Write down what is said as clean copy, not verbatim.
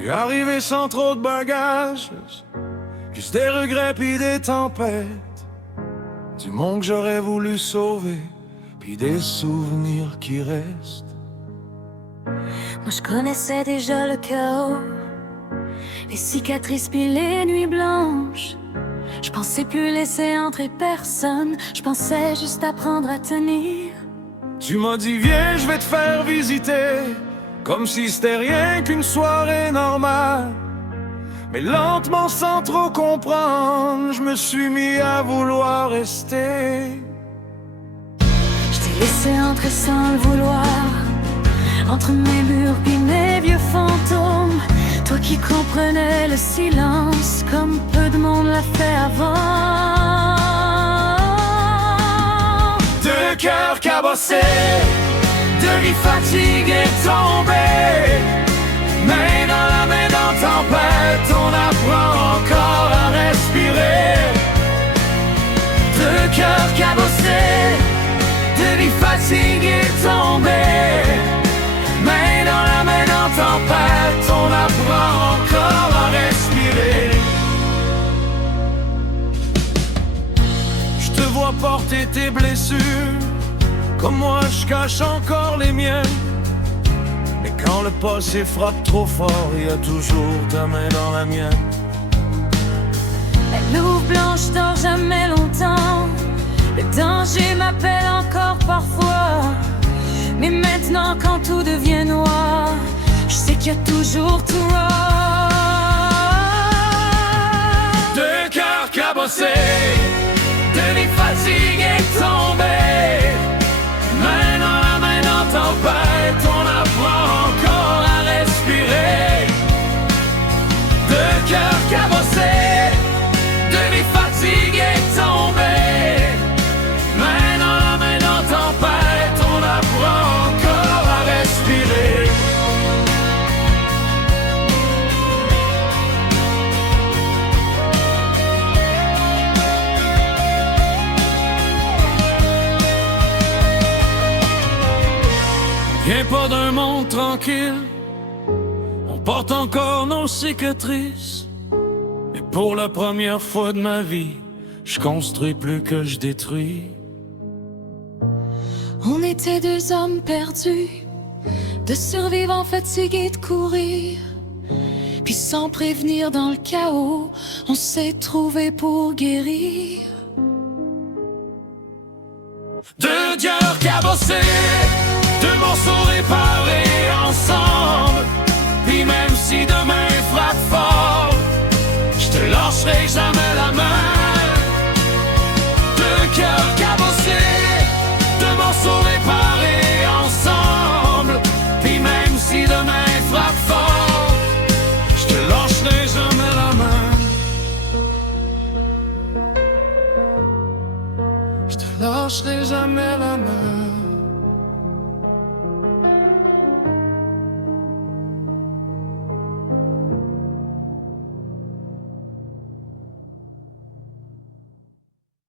suis arrivé sans trop de bagages, juste des regrets puis des tempêtes, du monde que j'aurais voulu sauver, puis des souvenirs qui restent. Moi je connaissais déjà le chaos, les cicatrices puis les nuits blanches. Je pensais plus laisser entrer personne, je pensais juste apprendre à tenir. Tu m'as dit viens, je vais te faire visiter, comme si c'était rien qu'une soirée normale. Mais lentement, sans trop comprendre, je me suis mis à vouloir rester. Je t'ai laissé entrer sans le vouloir, entre mes murs puis mes vieux fantômes. Toi qui comprenais le silence comme peu de monde l'a fait avant. De cœur cabossé, de vie fatiguée tombée, main dans la main dans tempête, on apprend encore à respirer. De cœur cabossé, de vie fatiguée tombée, main dans la main dans tempête, on apprend encore à respirer. Je te vois porter tes blessures, comme moi je cache encore les miennes. Mais quand le passé frappe trop fort, il y a toujours ta main dans la mienne. La louve blanche dort jamais longtemps, le danger m'appelle encore parfois. Mais maintenant quand tout devient noir, je sais qu'il y a toujours toi. De cœur cabossé, de vie fatiguée tombée, main dans la main dans tempête, on apprend encore à respirer. De cœur cabossé, de vie fatiguée tombée, main dans la main dans tempête, on apprend encore à respirer. Viens pas d'un monde tranquille, on porte encore nos cicatrices. Mais pour la première fois de ma vie, je construis plus que je détruis. On était deux hommes perdus, de survivants fatigués de courir. Puis sans prévenir dans le chaos, on s'est trouvés pour guérir. Deux cœurs cabossés, deux morceaux réparés ensemble. Puis même si demain frappe fort, je te lâcherai jamais la main. Deux cœurs cabossés, deux morceaux réparés ensemble. Puis même si demain frappe fort, je te lâcherai jamais la main. Je te lâcherai jamais la main.